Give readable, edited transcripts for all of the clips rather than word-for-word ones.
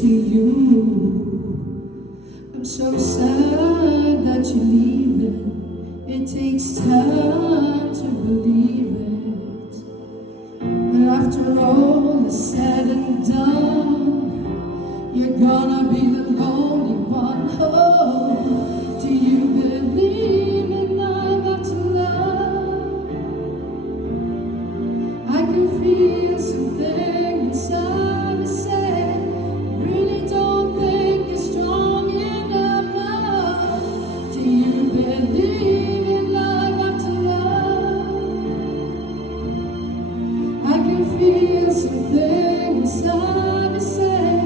to you. I'm so sad that you're leaving. It takes time to believe it. But after all is said and done, you're gonna be the lonely one. Oh, do you believe in love after love? I can feel something inside me say, really don't think you're strong enough now. Do you believe in love after love? I can feel something inside me say,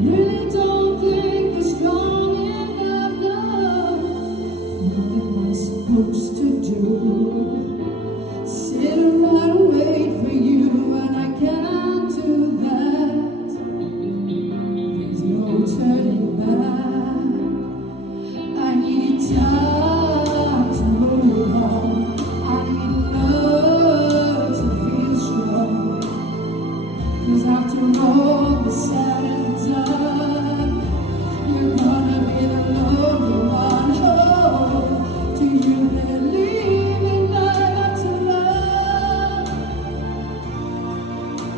really don't think you're strong enough now. What am I supposed to do? Sit around and wait for you, and I can't do that. There's no turning back. I need time to move on. I need love to feel strong. 'Cause after all is said and done, you're gonna be the lonely one. Oh, do you believe in love after love?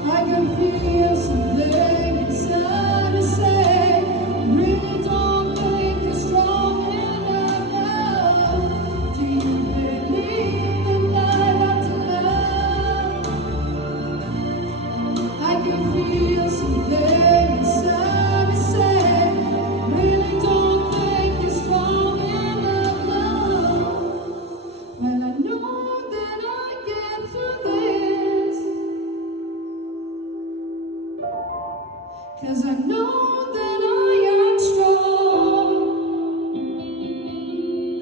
I can feel something inside me say, really don't think you're strong enough now. Do you believe in love after love? I can feel something inside me say, really don't think you're strong enough now. Well, I know that I get through this, 'cause I know that I am strong.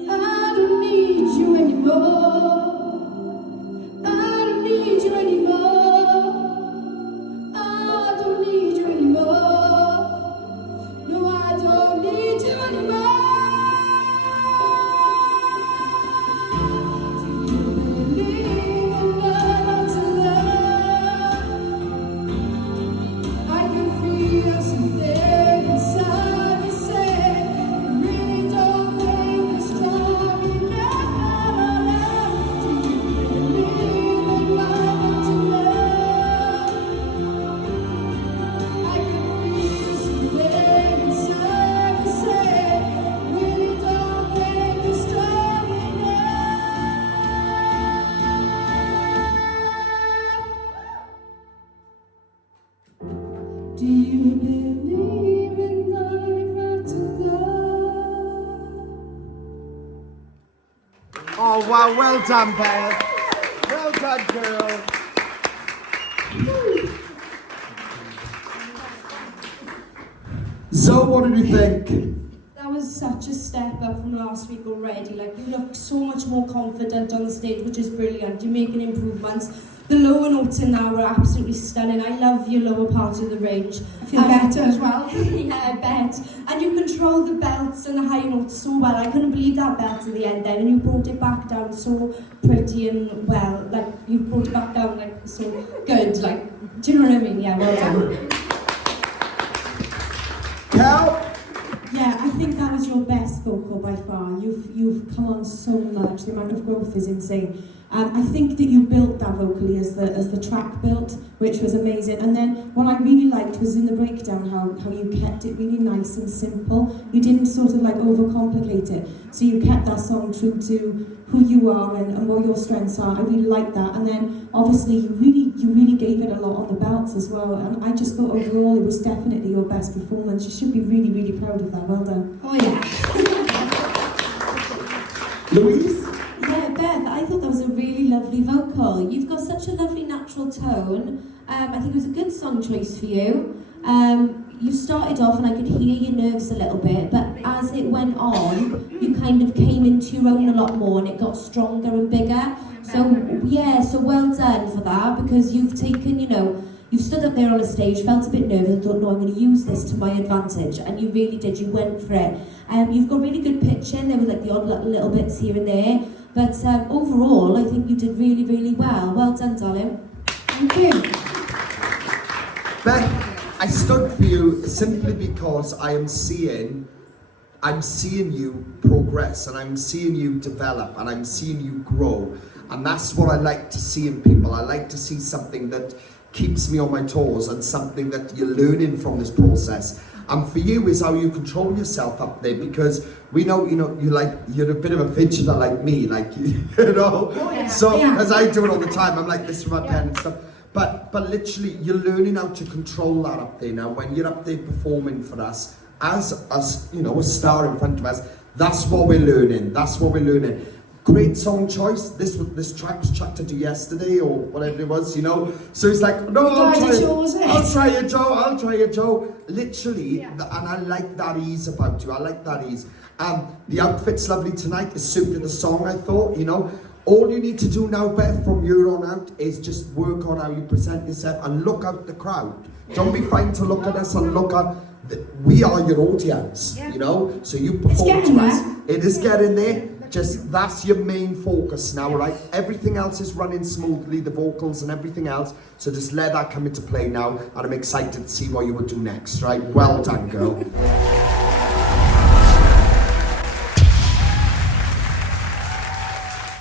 I don't need you anymore. I don't need you anymore. I don't need you anymore. No, I don't need you anymore. Do you believe in love after love? I can feel something inside me say, really don't think you're strong enough. Do you believe in love after love? I can feel something inside me say, really don't think you're strong enough. Do you believe in life after love? Oh wow, well done, Beth. Well done, girl. Zoe, what did you think? That was such a step up from last week already. Like, you look so much more confident on the stage, which is brilliant. You're making improvements. The lower notes in now are absolutely stunning. I love your lower part of the range. I feel better as well. Yeah, I bet. And you control the belts and the high notes so well. I couldn't believe that belt at the end then, and you brought it back down so pretty and well. Like, you brought it back down like so good. Like, do you know what I mean? Yeah, well done. Cal? Yeah, I think that was your best vocal by far. You've come on so much. The amount of growth is insane. I think that you built that vocally as the track built, which was amazing. And then what I really liked was in the breakdown how you kept it really nice and simple. You didn't sort of like overcomplicate it. So you kept that song true to who you are and what your strengths are. I really liked that. And then obviously you really gave it a lot on the belts as well. And I just thought overall it was definitely your best performance. You should be really, really proud of that. Well done. Oh yeah. Louise? Yeah, Beth, I thought that was a really lovely vocal. You've got such a lovely natural tone. I think it was a good song choice for you. You started off and I could hear your nerves a little bit, but as it went on, you kind of came into your own a lot more and it got stronger and bigger. So, yeah, so well done for that, because you've taken, you've stood up there on a stage, felt a bit nervous and thought, no, I'm going to use this to my advantage. And you really did, you went for it. You've got really good pitching, there were like the odd little bits here and there. But overall, I think you did really, really well. Well done, darling. Thank you. Beth, I stood for you simply because I'm seeing you progress, and I'm seeing you develop, and I'm seeing you grow. And that's what I like to see in people. I like to see something that keeps me on my toes, and something that you're learning from this process. And for you is how you control yourself up there, because we know, you're a bit of a fidgeter like me, like, So, because I do it all the time, I'm like this with my pen and stuff. But literally, you're learning how to control that up there now. When you're up there performing for us, as a star in front of us, that's what we're learning. Great song choice. This track was chucked into yesterday or whatever it was, So it's like, no, I'll try it, Joe. Literally, and I like that ease about you. I like that ease. The outfit's lovely tonight. It suited the song, I thought, All you need to do now, Beth, from here on out, is just work on how you present yourself and look out the crowd. Don't be frightened to look at us and look at... We are your audience, So you perform to us. It is getting there. Just that's your main focus now, right? Everything else is running smoothly, the vocals and everything else. So just let that come into play now. And I'm excited to see what you will do next, right? Well done, girl.